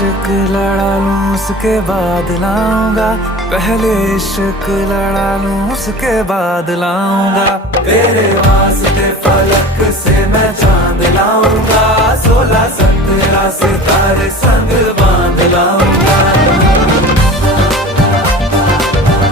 इश्क लड़ा लूं उसके बाद लाऊंगा, पहले इश्क लड़ा लूं उसके बाद लाऊंगा। तेरे वास्ते फलक से मैं चांद लाऊंगा, 16 17 सितारे संग बांध लाऊंगा।